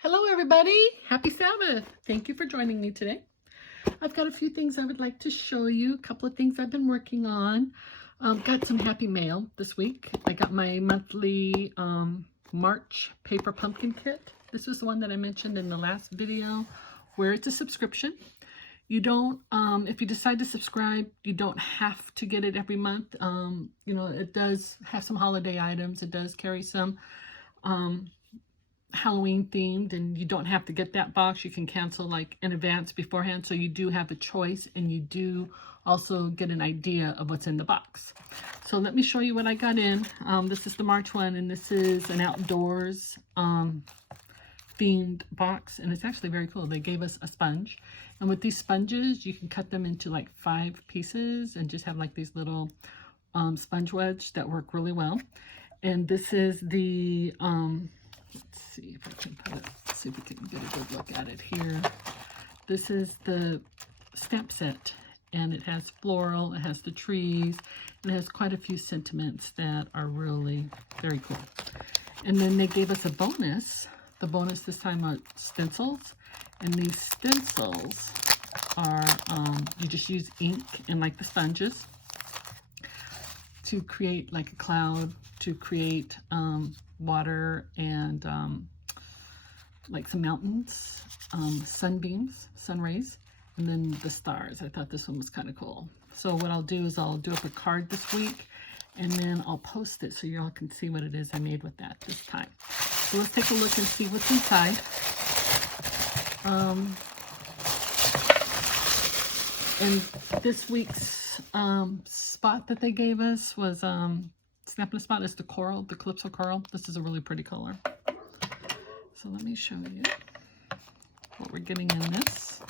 Hello everybody, happy Sabbath. Thank you for joining me today. I've got a few things I would like to show you, a couple of things I've been working on. Got some happy mail this week. I got my monthly March paper pumpkin kit. This was the one that I mentioned in the last video where it's a subscription. You don't, if you decide to subscribe, you don't have to get it every month. You know, it does have some holiday items. It does carry some Halloween themed, and you don't have to get that box. You can cancel like in advance beforehand, so you do have a choice, and you do also get an idea of what's in the box. So let me show you what I got in. This is the March one, and this is an outdoors themed box, and it's actually very cool. They gave us a sponge, and with these sponges you can cut them into like 5 pieces and just have like these little sponge wedge that work really well. And this is the let's see if I can put it, see if we can get a good look at it here. This is the stamp set, and it has floral, it has the trees, and it has quite a few sentiments that are really very cool. And then they gave us a bonus. The bonus this time are stencils, and these stencils are, you just use ink and like the sponges to create like a cloud, to create water and like some mountains, sunbeams, sun rays, and then the stars. I thought this one was kind of cool. So what I'll do is I'll do up a card this week, and then I'll post it so you all can see what it is I made with that this time. So let's take a look and see what's inside. And this week's spot that they gave us was Snap in a Spot is the coral, the Calypso coral. This is a really pretty color. So let me show you what we're getting in this.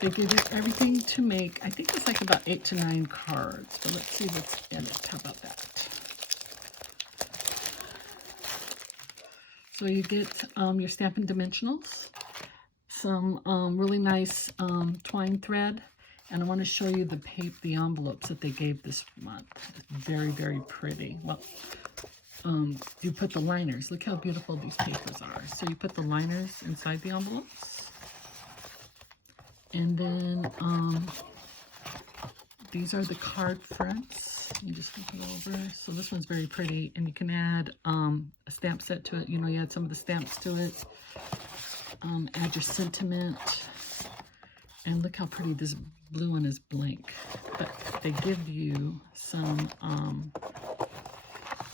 They give you everything to make, I think it's like about 8 to 9 cards. But let's see what's in it. How about that? So you get your Stampin' Dimensionals, some really nice twine thread, and I want to show you the envelopes that they gave this month. It's very, very pretty. Well, you put the liners. Look how beautiful these papers are. So you put the liners inside the envelopes, and then these are the card fronts. You just flip it over. So this one's very pretty, and you can add a stamp set to it. You know, you add some of the stamps to it. Add your sentiment, and look how pretty this blue one is blank. But they give you some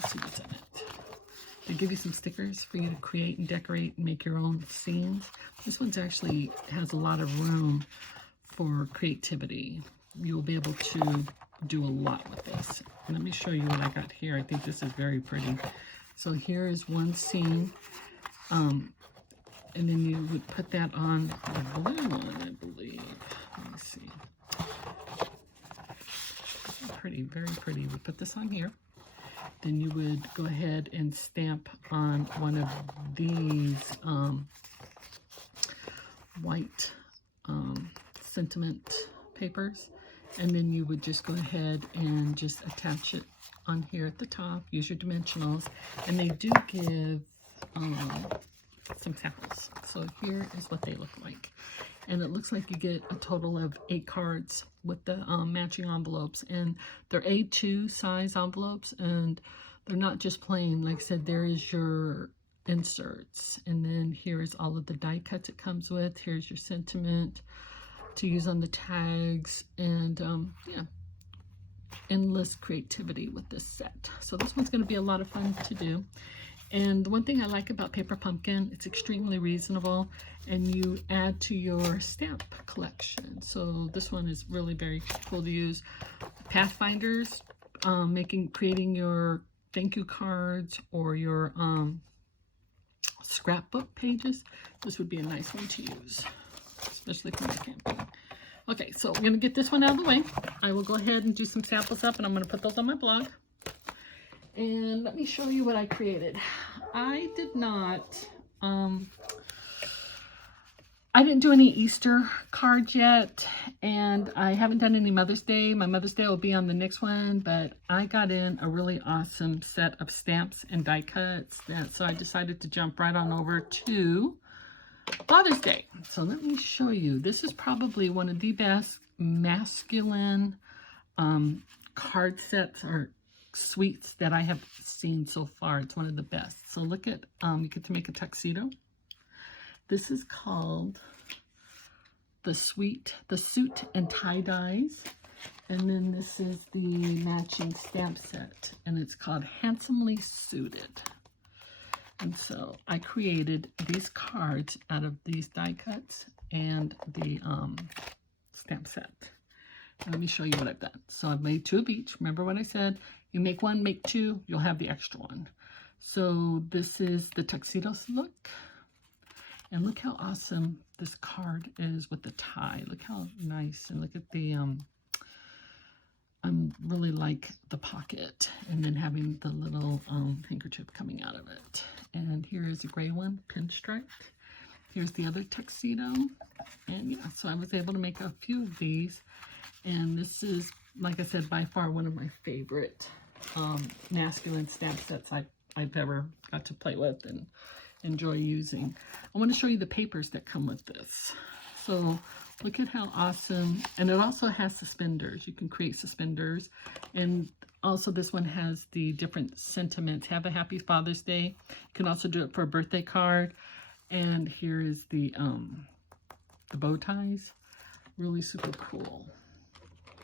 let's see what's in it. They give you some stickers for you to create and decorate and make your own scenes. This one's actually has a lot of room for creativity. You will be able to do a lot with this. And let me show you what I got here. I think this is very pretty. So here is one scene. And then you would put that on the blue one, I believe. Let me see. Pretty, very pretty. We put this on here. Then you would go ahead and stamp on one of these white sentiment papers. And then you would just go ahead and just attach it on here at the top. Use your dimensionals. And they do give some samples. So here is what they look like, and it looks like you get a total of 8 cards with the matching envelopes, and they're A2 size envelopes, and they're not just plain. Like I said, there is your inserts, and then here is all of the die cuts it comes with. Here's your sentiment to use on the tags, and yeah, endless creativity with this set. So this one's going to be a lot of fun to do. And the one thing I like about Paper Pumpkin, it's extremely reasonable, and you add to your stamp collection. So this one is really very cool to use. Pathfinders, creating your thank you cards or your scrapbook pages. This would be a nice one to use, especially for my camping. Okay, so we're going to get this one out of the way. I will go ahead and do some samples up, and I'm going to put those on my blog. And let me show you what I created. I did not I didn't do any Easter cards yet, and I haven't done any Mother's Day. My Mother's Day will be on the next one, but I got in a really awesome set of stamps and die cuts, so I decided to jump right on over to Father's Day. So let me show you. This is probably one of the best masculine card sets or suites that I have seen so far. It's one of the best. So look at, you get to make a tuxedo. This is called the suit and tie-dyes. And then this is the matching stamp set. And it's called Handsomely Suited. And so I created these cards out of these die cuts and the stamp set. And let me show you what I've done. So I've made 2 of each. Remember what I said? You make 1, make 2, you'll have the extra one. So this is the tuxedos look. And look how awesome this card is with the tie. Look how nice. And look at the, I really like the pocket. And then having the little handkerchief coming out of it. And here is a gray one, pinstriped. Here's the other tuxedo. And yeah, so I was able to make a few of these. And this is, like I said, by far one of my favorite masculine stamp sets I've ever got to play with and enjoy using. I want to show you the papers that come with this. So look at how awesome, and it also has suspenders. You can create suspenders, and also this one has the different sentiments. Have a happy Father's Day. You can also do it for a birthday card. And here is the bow ties. Really super cool.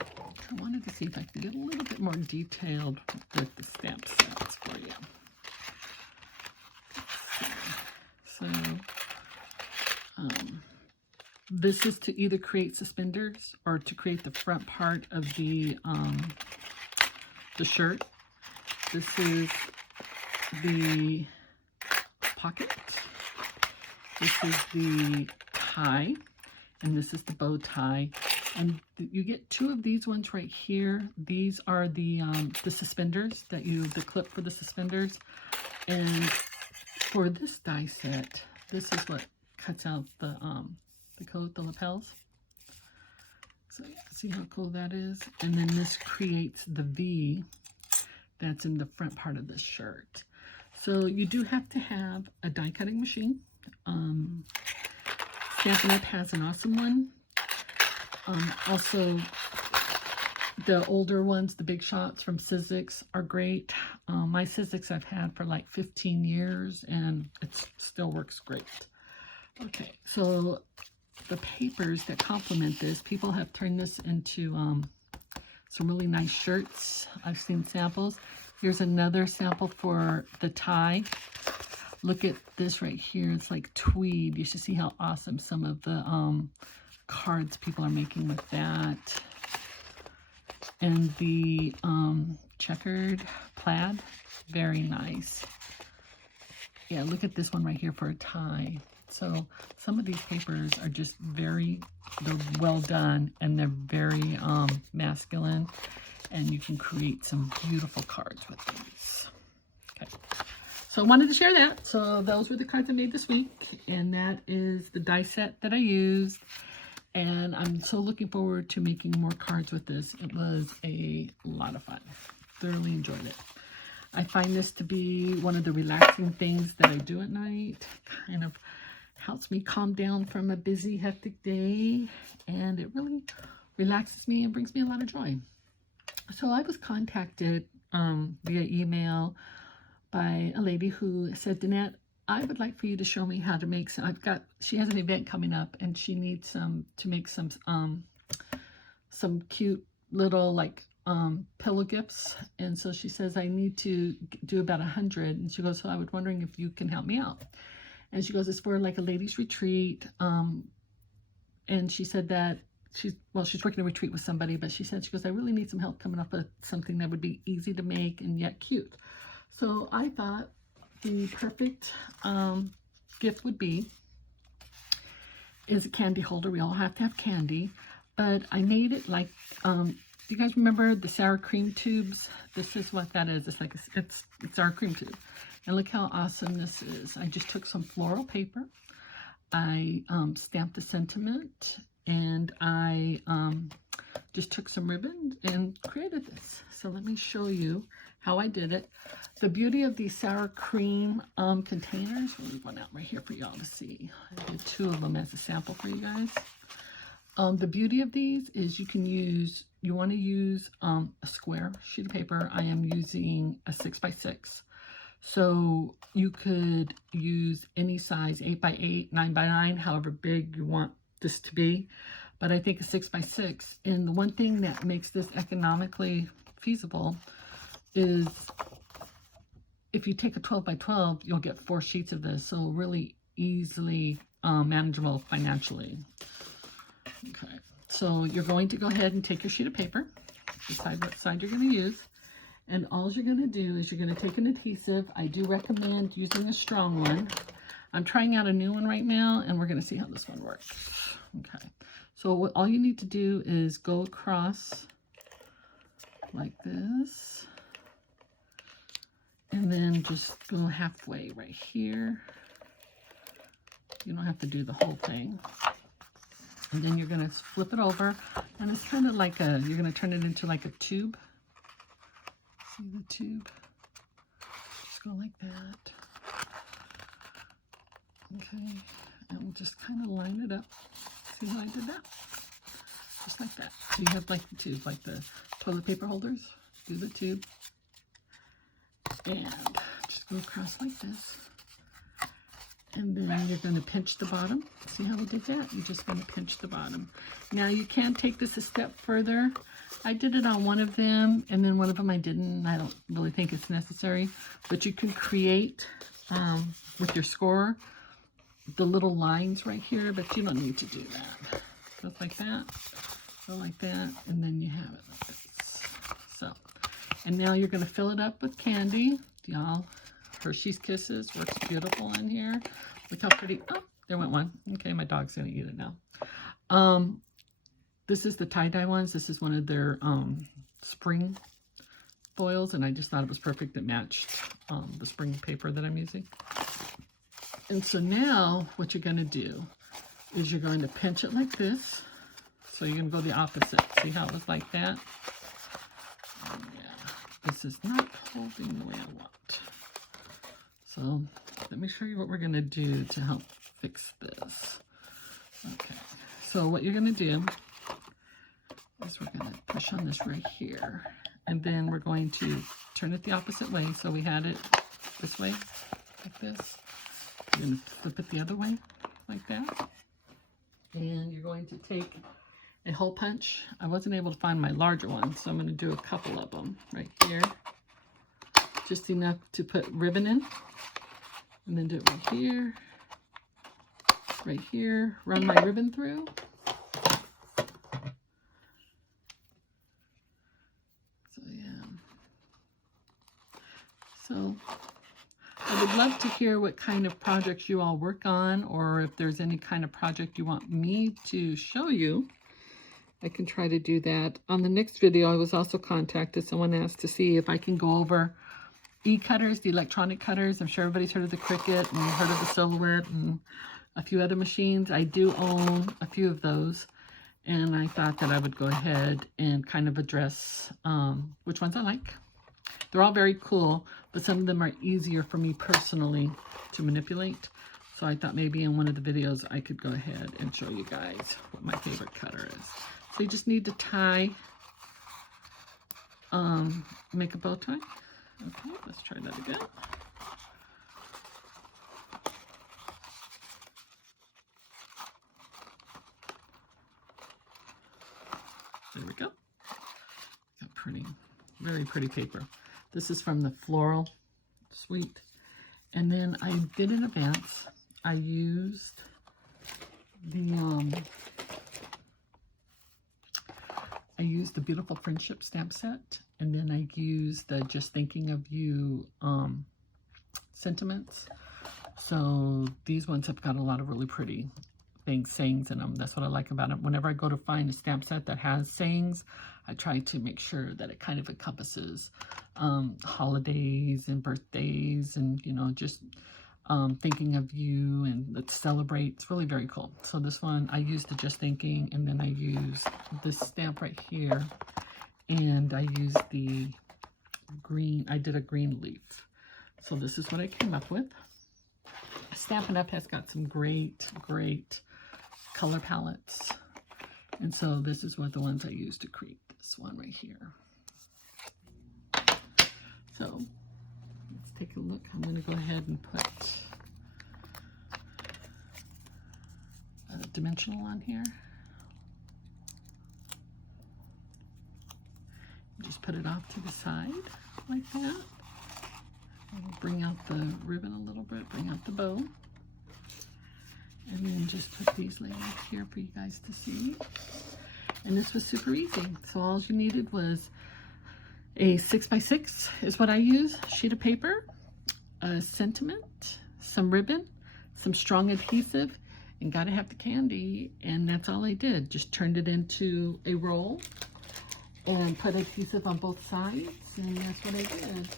I wanted to see if I could get a little bit more detailed with the stamp sets for you. So, this is to either create suspenders or to create the front part of the shirt. This is the pocket. This is the tie, and this is the bow tie. And you get 2 of these ones right here. These are the suspenders that the clip for the suspenders. And for this die set, this is what cuts out the coat, the lapels. So yeah, see how cool that is? And then this creates the V that's in the front part of this shirt. So you do have to have a die cutting machine. Stampin' Up! Has an awesome one. Also, the older ones, the big shots from Sizzix are great. My Sizzix I've had for like 15 years and it still works great. Okay, so the papers that complement this, people have turned this into some really nice shirts. I've seen samples. Here's another sample for the tie. Look at this right here. It's like tweed. You should see how awesome some of the cards people are making with that. And the checkered plaid, very nice. Yeah, look at this one right here for a tie. So some of these papers are just they're well done, and they're very masculine, and you can create some beautiful cards with these. Okay, so I wanted to share that. So those were the cards I made this week, and that is the die set that I used. And I'm so looking forward to making more cards with this. It was a lot of fun. Thoroughly enjoyed it. I find this to be one of the relaxing things that I do at night. Kind of helps me calm down from a busy, hectic day. And it really relaxes me and brings me a lot of joy. So I was contacted via email by a lady who said, Danette, I would like for you to show me how to make some. She has an event coming up and she needs to make some cute little like pillow gifts. And so she says, I need to do about 100. And she goes, so I was wondering if you can help me out. And she goes, it's for like a ladies retreat. And she said that she's working a retreat with somebody, but she goes, I really need some help coming up with something that would be easy to make and yet cute. So I thought the perfect gift would be is a candy holder. We all have to have candy, but I made it like, do you guys remember the sour cream tubes? This is what that is. It's like, it's sour cream tube. And look how awesome this is. I just took some floral paper. I stamped the sentiment, and I just took some ribbon and created this. So let me show you how I did it. The beauty of these sour cream containers, we'll leave one out right here for y'all to see. I did 2 of them as a sample for you guys. The beauty of these is you want to use a square sheet of paper. I am using a 6x6. So you could use any size, 8x8, 9x9, however big you want this to be. But I think a 6x6. And the one thing that makes this economically feasible is if you take a 12x12, you'll get 4 sheets of this. So really easily manageable financially. Okay, so you're going to go ahead and take your sheet of paper, decide what side you're going to use, and all you're going to do is you're going to take an adhesive. I do recommend using a strong one. I'm trying out a new one right now, and we're going to see how this one works. Okay, so all you need to do is go across like this, and then just go halfway right here. You don't have to do the whole thing. And then you're going to flip it over, and it's kind of like you're going to turn it into like a tube. See the tube? Just go like that. Okay, and we'll just kind of line it up. See how I did that? Just like that. So you have like the tube, like the toilet paper holders. Do the tube. And just go across like this. And then you're going to pinch the bottom. See how we did that? You're just going to pinch the bottom. Now you can take this a step further. I did it on one of them, and then one of them I didn't. I don't really think it's necessary. But you can create, with your scorer, the little lines right here, but you don't need to do that. Just like that. Go like that, and then you have it like this. So, and now you're going to fill it up with candy. Y'all, Hershey's Kisses works beautiful in here. Look how pretty. Oh, there went one. Okay, my dog's gonna eat it now. This is the tie-dye ones. This is one of their spring foils, and I just thought it was perfect. It matched the spring paper that I'm using. And so now what you're gonna do is you're going to pinch it like this. So you're gonna go the opposite. See how it was like that? And yeah, this is not holding the way I want. So let me show you what we're going to do to help fix this. Okay, so what you're going to do is we're going to push on this right here. And then we're going to turn it the opposite way. So we had it this way, like this. You're going to flip it the other way, like that. And you're going to take a hole punch. I wasn't able to find my larger one, so I'm going to do a couple of them right here. Just enough to put ribbon in. And then do it right here, run my ribbon through. So yeah. So I would love to hear what kind of projects you all work on, or if there's any kind of project you want me to show you. I can try to do that. On the next video, I was also contacted. Someone asked to see if I can go over e-cutters, the electronic cutters. I'm sure everybody's heard of the Cricut and heard of the Silhouette and a few other machines. I do own a few of those, and I thought that I would go ahead and kind of address which ones I like. They're all very cool, but some of them are easier for me personally to manipulate. So I thought maybe in one of the videos I could go ahead and show you guys what my favorite cutter is. So you just need to tie, make a bow tie. Okay, let's try that again. There we go. Got pretty, very pretty paper. This is from the Floral Suite. And then I did in advance, I used the Beautiful Friendship stamp set, and then I used the Just Thinking of You sentiments. So these ones have got a lot of really pretty sayings in them. That's what I like about it. Whenever I go to find a stamp set that has sayings, I try to make sure that it kind of encompasses holidays and birthdays and, you know, just thinking of you and let's celebrate. It's really very cool. So this one, I used the just thinking, and then I used this stamp right here, and I used the green, I did a green leaf. So this is what I came up with. Stampin' Up! Has got some great color palettes. And so this is what the ones I used to create this one right here. So let's take a look. I'm going to go ahead and put a dimensional on here. Just put it off to the side like that. I'll bring out the ribbon a little bit, bring out the bow. And then just put these layers here for you guys to see. And this was super easy. So all you needed was a 6x6 is what I use, sheet of paper, a sentiment, some ribbon, some strong adhesive, and gotta have the candy. And that's all I did. Just turned it into a roll and put adhesive on both sides. And that's what I did.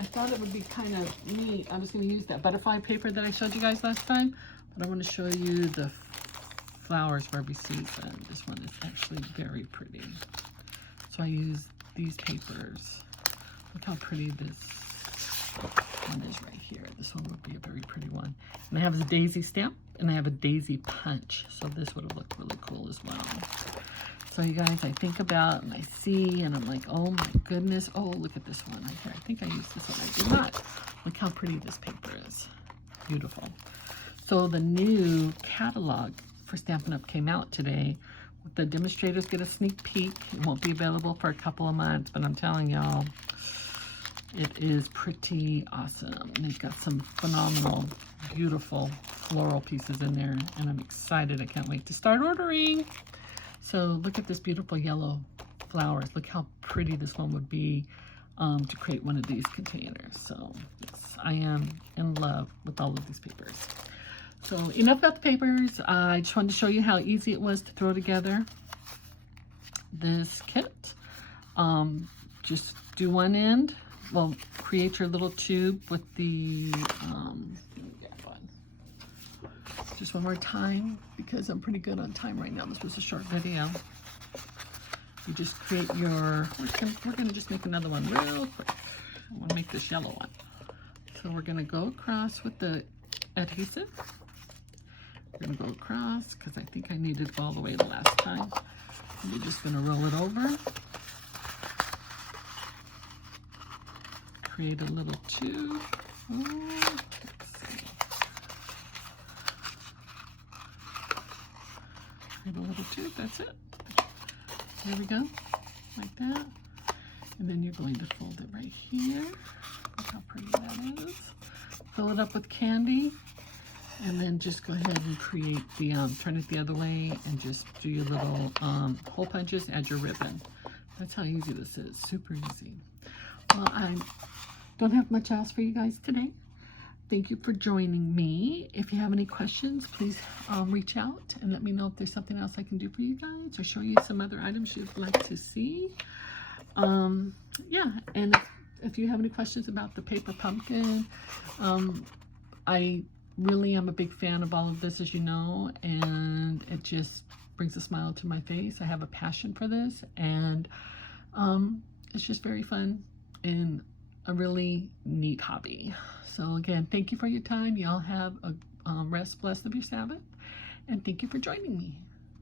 I thought it would be kind of neat. I was gonna use that butterfly paper that I showed you guys last time. But I want to show you the flowers for every season. This one is actually very pretty. So I use these papers. Look how pretty this one is right here. This one would be a very pretty one. And I have the daisy stamp, and I have a daisy punch. So this would have looked really cool as well. So you guys, I think about and I see, and I'm like, oh my goodness. Oh, look at this one right here. I think I used this one. I did not. Look how pretty this paper is. Beautiful. So the new catalog for Stampin' Up! Came out today. The demonstrators get a sneak peek. It won't be available for a couple of months, but I'm telling y'all, it is pretty awesome. And they've got some phenomenal, beautiful floral pieces in there, and I'm excited. I can't wait to start ordering. So look at this beautiful yellow flowers. Look how pretty this one would be to create one of these containers. So yes, I am in love with all of these papers. So enough about the papers. I just wanted to show you how easy it was to throw together this kit. Just do one end. Well, create your little tube with the, just one more time because I'm pretty good on time right now. This was a short video. You just create your, we're gonna just make another one real quick. I wanna make this yellow one. So we're gonna go across with the adhesive. We're going to go across because I think I needed it all the way the last time. And we're just going to roll it over. Create a little tube. Oh, let's see. Create a little tube. That's it. There we go. Like that. And then you're going to fold it right here. Look how pretty that is. Fill it up with candy. And then just go ahead and create the, turn it the other way and just do your little hole punches, add your ribbon. That's how easy this is, super easy. Well, I don't have much else for you guys today. Thank you for joining me. If you have any questions, please reach out and let me know if there's something else I can do for you guys or show you some other items you'd like to see. Yeah, and if you have any questions about the paper pumpkin, I really am a big fan of all of this, as you know, and it just brings a smile to my face. I have a passion for this, and it's just very fun and a really neat hobby. So again, thank you for your time. Y'all have a rest blessed of your Sabbath, and thank you for joining me.